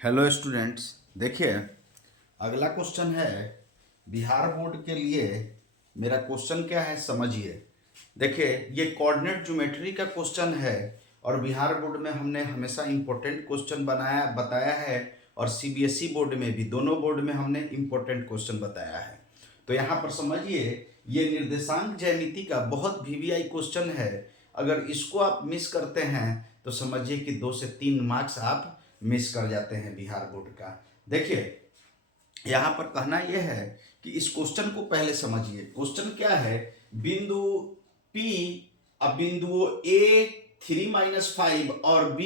Hello students, देखिए अगला question है बिहार बोर्ड के लिए। मेरा क्वेश्चन क्या है समझिए। देखिए ये कोऑर्डिनेट ज्योमेट्री का क्वेश्चन है और बिहार बोर्ड में हमने हमेशा इम्पोर्टेंट क्वेश्चन बताया है और सीबीएसई बोर्ड में भी, दोनों बोर्ड में हमने इम्पोर्टेंट क्वेश्चन बताया है। तो यहाँ पर समझिए ये निर्देशांक ज्यामिति का बहुत वीवीआई क्वेश्चन है। अगर इसको आप मिस करते हैं तो समझिए कि 2 से 3 मार्क्स आप मिस कर जाते हैं बिहार बोर्ड का। देखिए यहाँ पर कहना यह है कि इस क्वेश्चन को पहले समझिए। क्वेश्चन क्या है, बिंदु P अब बिंदुओं A 3-5 और B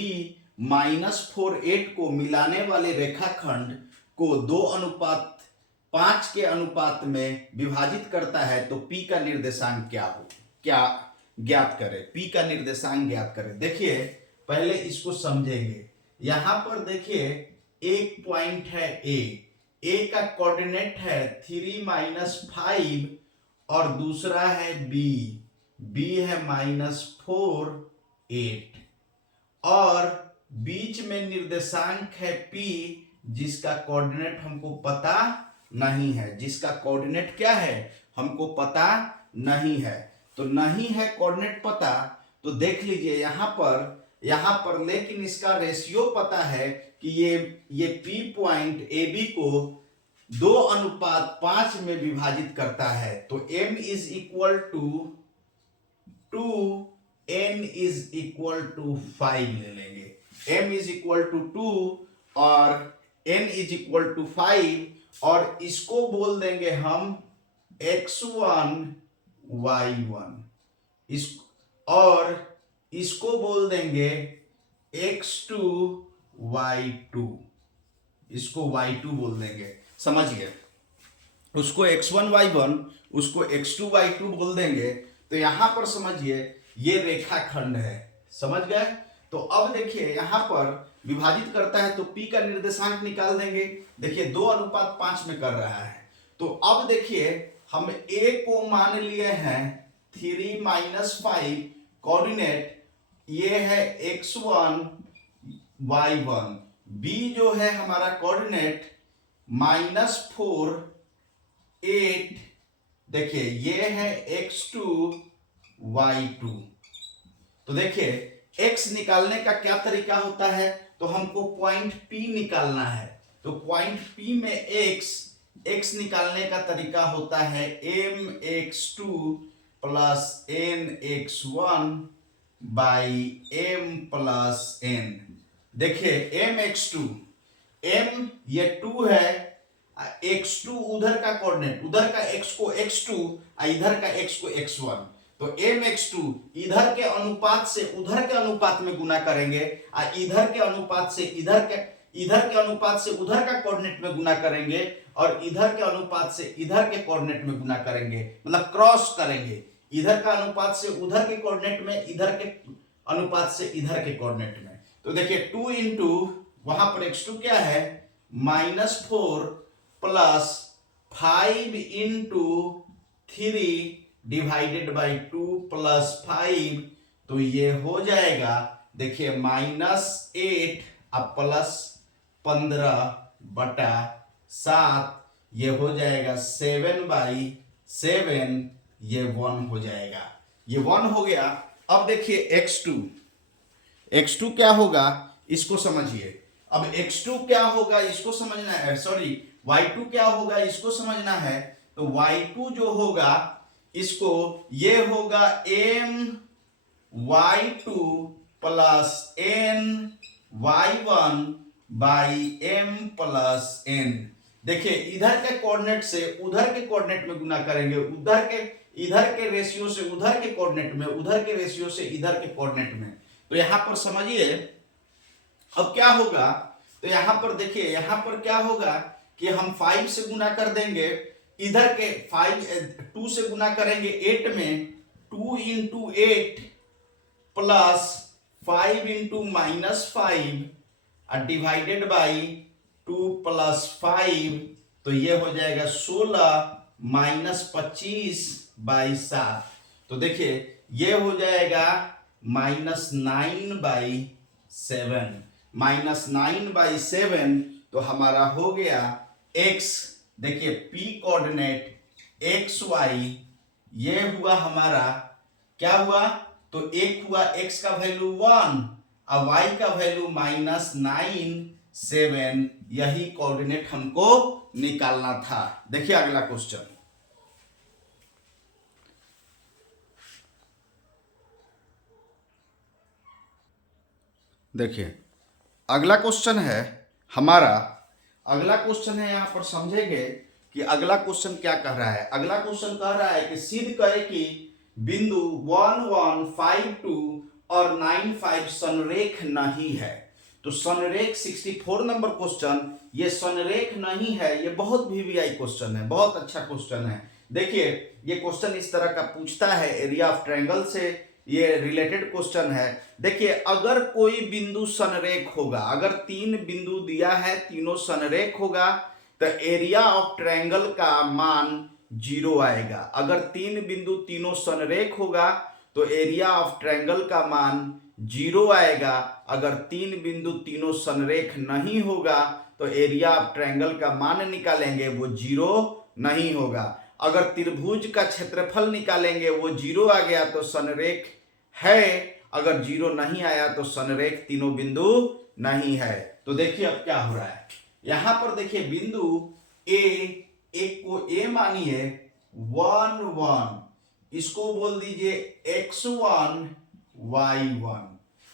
-4 8 को मिलाने वाले रेखाखंड को 2:5 के अनुपात में विभाजित करता है तो P का निर्देशांक क्या ज्ञात करें। P का निर्देशांक ज्ञात करें। देखिए पहले इसको समझेंगे। यहां पर देखिए एक पॉइंट है ए का कोऑर्डिनेट है 3-5 और दूसरा है बी है -4 8 और बीच में निर्देशांक है P जिसका कोऑर्डिनेट हमको पता नहीं है। जिसका कोऑर्डिनेट क्या है हमको पता नहीं है, तो नहीं है कोऑर्डिनेट पता। तो देख लीजिए यहां पर लेकिन इसका रेशियो पता है कि ये P पॉइंट AB को 2:5 में विभाजित करता है। तो M is equal to 2, N is equal to 5 ले लेंगे। M इज इक्वल टू 2 और N इज इक्वल टू 5 और इसको बोल देंगे हम x1 y1 और इसको बोल देंगे x2 y2, इसको y2 बोल देंगे। समझिए उसको x1 y1 उसको x2 y2 बोल देंगे। तो यहां पर समझिए ये रेखाखंड है, समझ गए। तो अब देखिए यहां पर विभाजित करता है तो P का निर्देशांक निकाल देंगे। देखिए 2:5 में कर रहा है। तो अब देखिए हम A को मान लिए हैं 3-5, कोऑर्डिनेट ये है x1 y1, B जो है हमारा कोऑर्डिनेट -4 8, देखिए ये है x2 y2। तो देखिए x निकालने का क्या तरीका होता है, तो हमको पॉइंट P निकालना है। तो पॉइंट P में x निकालने का तरीका होता है mx2 plus nx1 by m plus n। देखिए mx2, m ये 2 है, x2 उधर का कोऑर्डिनेट, उधर का x को x2 इधर का x को x1। तो mx2 इधर के अनुपात से उधर के अनुपात में गुना करेंगे इधर के अनुपात से उधर का कोऑर्डिनेट में गुना करेंगे और इधर के अनुपात से इधर के कोऑर्डिनेट में गुना करेंगे, मतलब क्रॉस करेंगे। इधर का अनुपात से उधर के कोऑर्डिनेट में, इधर के अनुपात से इधर के कोऑर्डिनेट में। तो देखिए 2 इंटू वहां पर x2 क्या है -4 plus 5 into 3 divided by 2 plus 5, तो ये हो जाएगा देखिए -8 अब प्लस 15/7, ये हो जाएगा 7/7, ये 1 हो जाएगा। ये 1 हो गया। अब देखिए x2 क्या होगा इसको समझिए। अब x2 क्या होगा इसको समझना है, सॉरी y2 क्या होगा इसको समझना है। तो y2 जो होगा इसको ये होगा m y2 plus n y1 by m plus n। देखिए इधर के कोऑर्डिनेट से उधर के कोऑर्डिनेट में गुना करेंगे, इधर के रेशियो से उधर के कोऑर्डिनेट में, उधर के रेशियो से इधर के कोऑर्डिनेट में। तो यहां पर समझिए अब क्या होगा। तो यहां पर देखिए यहां पर क्या होगा कि हम 5 से गुना कर देंगे, इधर के 2 से गुना करेंगे 8 में, 2 into 8 plus 5 into -5 divided by 2 plus 5, तो ये हो जाएगा 16 -25/7। तो देखिए ये हो जाएगा -9/7। -9/7, तो हमारा हो गया x, देखिए p कोऑर्डिनेट एक्स वाई, ये हुआ हमारा क्या हुआ, तो एक हुआ x का वैल्यू 1 और y का वैल्यू -9, 7, यही कोऑर्डिनेट हमको निकालना था। देखिए अगला क्वेश्चन, देखिए अगला क्वेश्चन है हमारा, अगला क्वेश्चन है यहां पर समझेंगे कि अगला क्वेश्चन क्या कह रहा है। अगला क्वेश्चन कह रहा है कि सिद्ध करे कि बिंदु 1 1 5 2 और 9 5 संरेख नहीं है। तो संरेख 64 नंबर क्वेश्चन, ये संरेख नहीं है, ये बहुत वीवीआई क्वेश्चन है, बहुत अच्छा क्वेश्चन है। देखिए ये क्वेश्चन इस तरह का पूछता है, एरिया ऑफ ट्रायंगल से ये रिलेटेड क्वेश्चन है। देखिए अगर कोई बिंदु संरेख होगा, अगर 3 बिंदु दिया है, तीनों संरेख होगा, तो एरिया ऑफ ट्रायंगल का मान 0 आएगा। अगर 3 बिंदु तीनों संरेख होगा तो एरिया ऑफ ट्रायंगल का मान 0 आएगा। अगर 3 बिंदु तीनों संरेख नहीं होगा तो एरिया ऑफ ट्रायंगल का मान निकालेंगे, वो 0 नहीं होगा। अगर त्रिभुज का क्षेत्रफल निकालेंगे, वो 0 आ गया तो संरेख है, अगर 0 नहीं आया तो संरेख तीनों बिंदु नहीं है। तो देखिए अब क्या हो रहा है, यहां पर देखिए बिंदु ए, एक को ए मानिए 1 1, इसको बोल दीजिए x1 y1।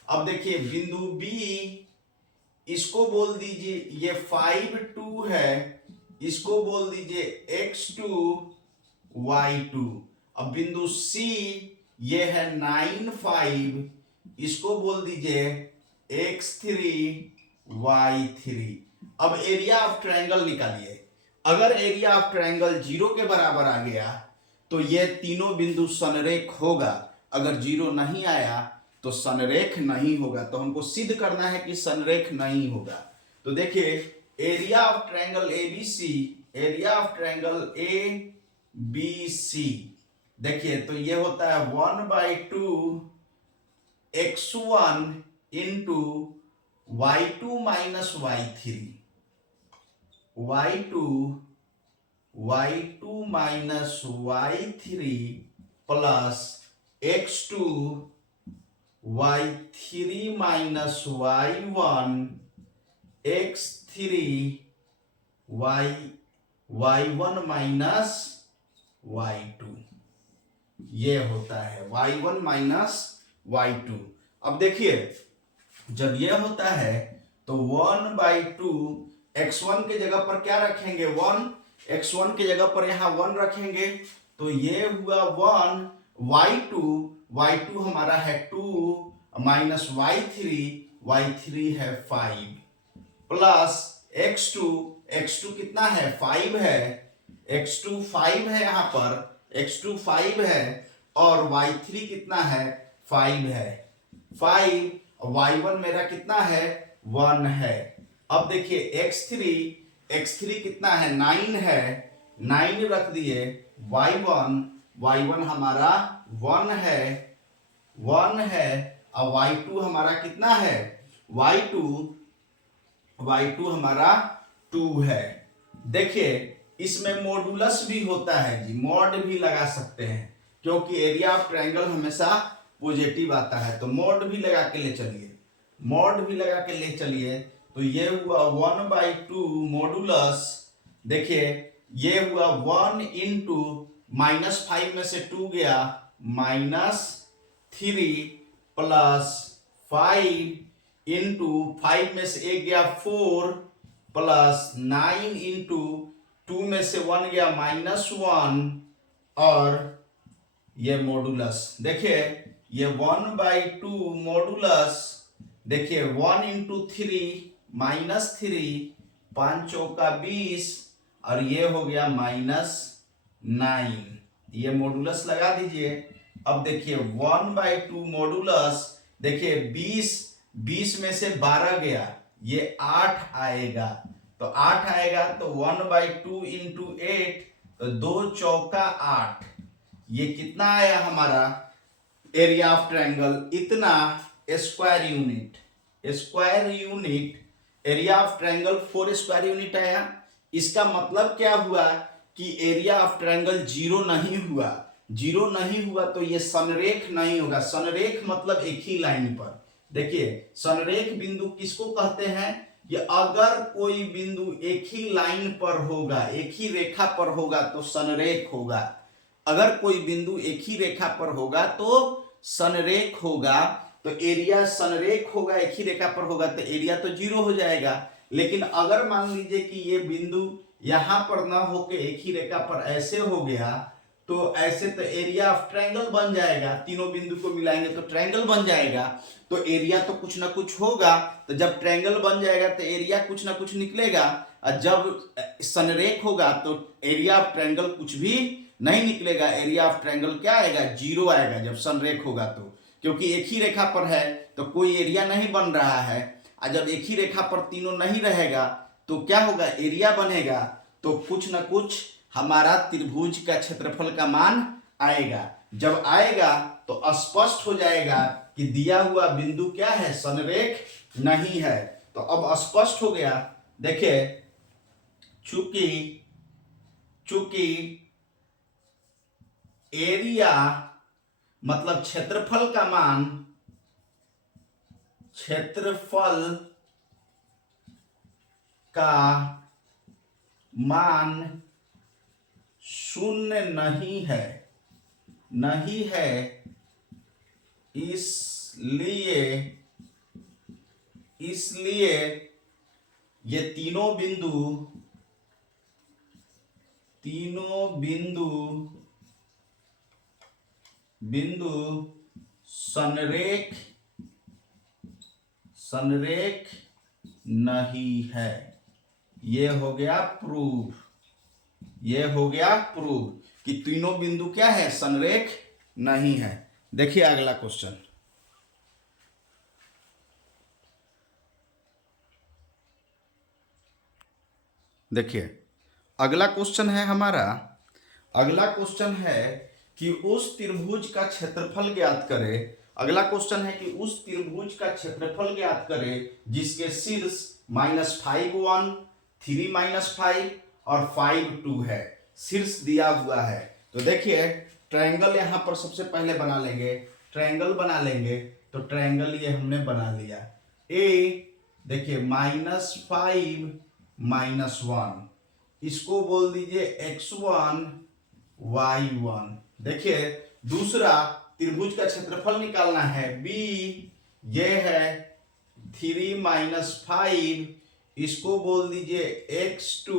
अब देखिए बिंदु बी, इसको बोल दीजिए ये 5 2 है, इसको बोल दीजिए x2 y2। अब बिंदु सी ये है 9 5, इसको बोल दीजिए x3 y3। अब एरिया ऑफ ट्रायंगल निकालिए। अगर एरिया ऑफ ट्रायंगल 0 के बराबर आ गया तो ये तीनों बिंदु संरेख होगा, अगर 0 नहीं आया तो संरेख नहीं होगा। तो हमको सिद्ध करना है कि संरेख नहीं होगा। तो देखिए area of triangle ABC, area of triangle ABC, देखिए तो ये होता है 1/2 x1 into y2 minus y3, y2 minus y3 plus x2 y3 minus y1 x3 y1 minus y2, ये होता है y1 माइनस y2। अब देखिए जब ये होता है तो 1/2 x1 के जगह पर क्या रखेंगे 1, x1 के जगह पर यहां 1 रखेंगे, तो ये हुआ 1, y2 हमारा है 2 माइनस y3 है 5 प्लस x2 कितना है 5 है, x2 5 है, यहां पर x2 5 है और y3 कितना है 5 है, 5 y1 मेरा कितना है 1 है। अब देखिए x3 कितना है 9 है, 9 रख दिए, y1 हमारा 1 है और y2 हमारा कितना है, y2 हमारा 2 है। देखिए इसमें मॉडुलस भी होता है जी, मॉड भी लगा सकते हैं क्योंकि एरिया ऑफ ट्रायंगल हमेशा पॉजिटिव आता है। तो मॉड भी लगा के ले चलिए, तो ये हुआ 1/2 मॉडुलस, देखिए ये हुआ 1 इंटू -5 में से 2 गया -3 प्लस 5 इंटू 5 में से 1 गया 4 प्लस 9 इंटू 2 में से 1 गया -1 और ये मॉडुलस। देखिए ये 1/2 मॉडुलस, देखिए 1 इंटू 3 -3, 5 चौका 20 और ये हो गया -9, ये मॉडुलस लगा दीजिए। अब देखिए 1/2 मॉडुलस, देखिए 20 में से 12 गया, ये 8 आएगा, तो 8 आएगा तो 1/2 इंटू 8, तो 2 चौका 8, ये कितना आया हमारा एरिया ऑफ ट्रायंगल, इतना square unit, square unit area of triangle 4 square unit आया। इसका मतलब क्या हुआ कि एरिया ऑफ ट्रायंगल जीरो नहीं हुआ। जीरो नहीं हुआ तो ये संरेख नहीं होगा। संरेख मतलब एक ही लाइन पर। देखिए संरेख बिंदु किसको कहते हैं कि अगर कोई बिंदु एक ही लाइन पर होगा, एक ही रेखा पर होगा तो संरेख होगा। अगर कोई बिंदु एक ही रेखा पर होगा तो संरेख होगा। तो एरिया संरेख होगा, एक ही रेखा पर होगा तो एरिया तो जीरो हो जाएगा। लेकिन अगर मान लीजिए कि ये बिंदु यहां पर ना होके एक ही रेखा पर ऐसे हो गया तो ऐसे तो एरिया ऑफ ट्रायंगल बन जाएगा। तीनों बिंदु को मिलाएंगे तो ट्रायंगल बन जाएगा। तो एरिया तो कुछ ना कुछ होगा। तो जब ट्रायंगल बन जाएगा तो एरिया कुछ ना कुछ निकलेगा। और जब संरेख होगा तो एरिया ऑफ ट्रायंगल कुछ भी नहीं निकलेगा। एरिया ऑफ ट्रायंगल क्या आएगा? जीरो आएगा जब संरेख होगा तो, क्योंकि एक ही रेखा पर है तो कोई एरिया नहीं बन रहा है। और जब एक ही रेखा पर तीनों नहीं रहेगा तो क्या होगा? एरिया बनेगा। तो कुछ ना कुछ हमारा त्रिभुज का क्षेत्रफल का मान आएगा। जब आएगा तो स्पष्ट हो जाएगा कि दिया हुआ बिंदु क्या है? संरेख नहीं है। तो अब स्पष्ट हो गया। देखिए चूंकि एरिया मतलब क्षेत्रफल का मान, क्षेत्रफल का मान शून्य नहीं है, इसलिए ये तीनों बिंदु संरेख नहीं है। ये हो गया प्रूफ। कि तीनों बिंदु क्या है? संरेख नहीं है। देखिए अगला क्वेश्चन। देखिए अगला क्वेश्चन है हमारा। अगला क्वेश्चन है कि उस त्रिभुज का क्षेत्रफल ज्ञात करें। अगला क्वेश्चन है कि उस त्रिभुज का क्षेत्रफल ज्ञात करें जिसके शीर्ष -5 1, 3 -5 और 5 2 है। शीर्ष दिया हुआ है। तो देखिए ट्रायंगल यहां पर सबसे पहले बना लेंगे। ट्रायंगल बना लेंगे तो ट्रायंगल ये हमने बना लिया। ए देखिए -5 -1, इसको बोल दीजिए x1 y1। देखिए दूसरा त्रिभुज का क्षेत्रफल निकालना है। बी ये है 3 -5, इसको बोल दीजिए x2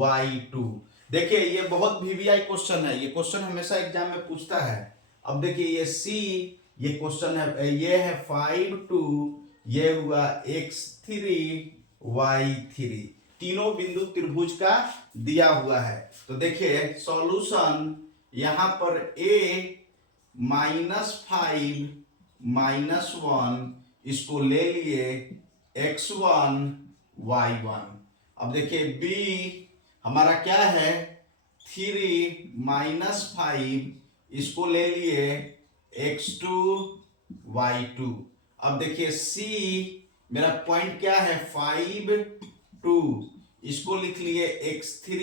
y2। देखिए ये बहुत वीवीआई क्वेश्चन है। ये क्वेश्चन हमेशा एग्जाम में पूछता है। अब देखिए ये सी, ये क्वेश्चन है, ये है 5 2, ये हुआ x3 y3। तीनों बिंदु त्रिभुज का दिया हुआ है। तो देखिए सॉल्यूशन यहां पर a -5 -1 इसको ले लिए x1 y1। अब देखिए b हमारा क्या है? 3 -5 इसको ले लिए x2 y2। अब देखिए c मेरा पॉइंट क्या है? 5 2, इसको लिख लिए x3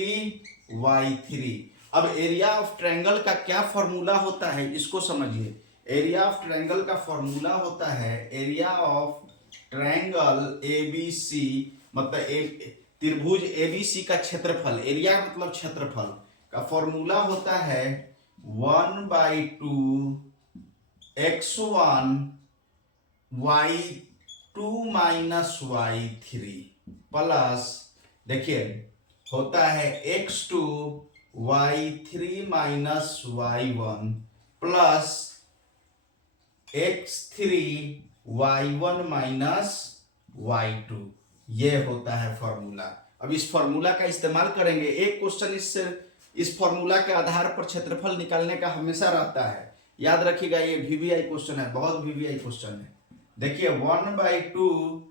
y3। अब एरिया ऑफ ट्रायंगल का क्या फॉर्मूला होता है इसको समझिए। एरिया ऑफ ट्रायंगल का फॉर्मूला होता है एरिया ऑफ ट्रायंगल ABC, मतलब त्रिभुज ABC का क्षेत्रफल। एरिया मतलब क्षेत्रफल का फॉर्मूला होता है 1/2 x1 y2 y3 प्लस देखिए होता है x2 y3 y1 plus x3 y1 y2। ये होता है फॉर्मूला। अब इस फॉर्मूला का इस्तेमाल करेंगे। एक क्वेश्चन इस फॉर्मूला के आधार पर क्षेत्रफल निकालने का हमेशा रहता है। याद रखिएगा ये वीवीआई क्वेश्चन है, बहुत वीवीआई क्वेश्चन है। देखिए 1/2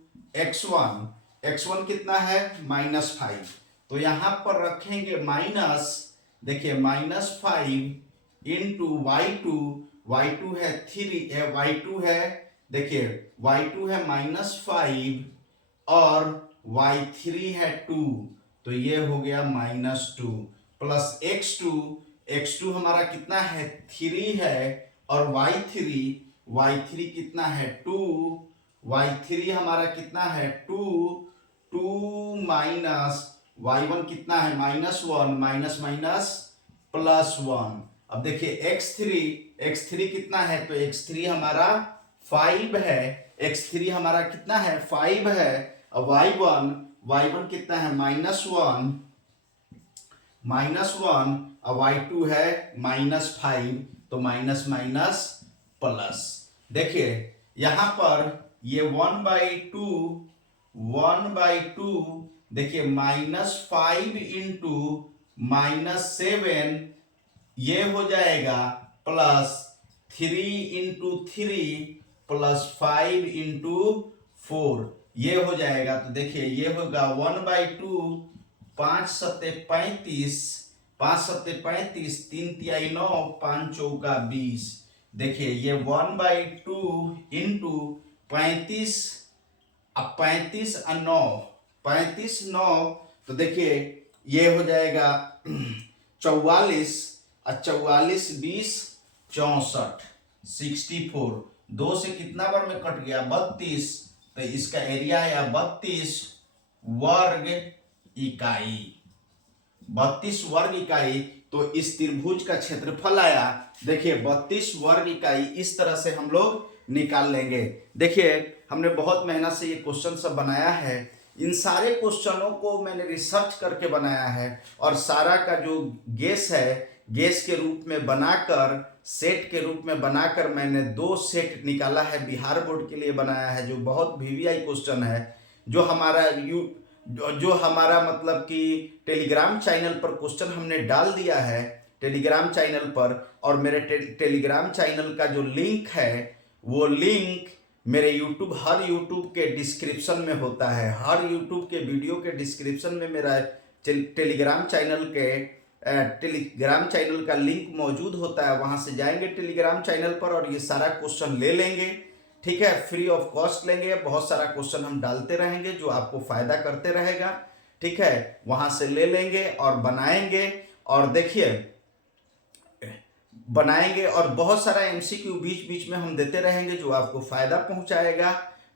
x1 कितना है? -5। तो यहां पर रखेंगे माइनस, देखिए -5 इंटू y2 है 3, y2 है देखिए y2 है -5 और y3 है 2, तो ये हो गया -2 प्लस x2 हमारा कितना है 3 है और y3 कितना है 2, y3 हमारा कितना है 2 माइनस y1 कितना है -1 माइनस माइनस +1। अब देखिए x3 कितना है, तो x3 हमारा 5 है, x3 हमारा कितना है 5 है और y1 कितना है -1 और y2 है -5, तो माइनस माइनस प्लस। देखिए यहां पर ये 1/2 देखिए -5 इंटू -7 ये हो जाएगा +3 × 3 +5 × 4 ये हो जाएगा। तो देखिए ये होगा 1/2, 5 सत्ते 35, 5 सत्ते 35, 3 तिहाई 9, 5 चौका 20। देखिए ये 1/2 इंटू 35, अब 35 और 9, 35 9, तो देखिए ये हो जाएगा 44 और 44 20 64 64। 2 से कितना बार में कट गया 32, तो इसका एरिया आया 32 वर्ग इकाई, 32 वर्ग इकाई। तो इस त्रिभुज का क्षेत्रफल आया, देखिए 32 वर्ग इकाई। इस तरह से हम लोग निकाल लेंगे। देखिए हमने बहुत मेहनत से ये क्वेश्चन सब बनाया है। इन सारे क्वेश्चनों को मैंने रिसर्च करके बनाया है और सारा का जो गेस है, गेस के रूप में बनाकर, सेट के रूप में बनाकर मैंने 2 सेट निकाला है, बिहार बोर्ड के लिए बनाया है, जो बहुत वीवीआई क्वेश्चन है, जो हमारा मतलब कि टेलीग्राम चैनल पर क्वेश्चन हमने डाल दिया है टेलीग्राम चैनल पर। और मेरे टेलीग्राम चैनल का जो लिंक है, वो लिंक मेरे हर यूट्यूब के डिस्क्रिप्शन में होता है। हर यूट्यूब के वीडियो के डिस्क्रिप्शन में मेरा टेलीग्राम चैनल का लिंक मौजूद होता है। वहां से जाएंगे टेलीग्राम चैनल पर और ये सारा क्वेश्चन ले लेंगे, ठीक है, फ्री ऑफ कॉस्ट लेंगे। बहुत सारा क्वेश्चन हम डालते रहेंगे जो आपको फायदा करते रहेगा, ठीक है। वहां से ले लेंगे और बनाएंगे, और देखिए बनाएंगे और बहुत सारा एमसीक्यू बीच बीच में हम देते रहेंगे जो आपको फायदा पहुंचाएगा,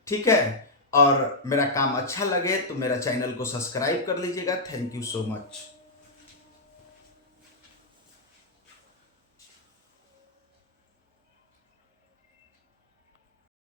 ठीक है। और मेरा काम अच्छा लगे तो मेरा चैनल को सब्सक्राइब कर लीजिएगा। Thank you so much.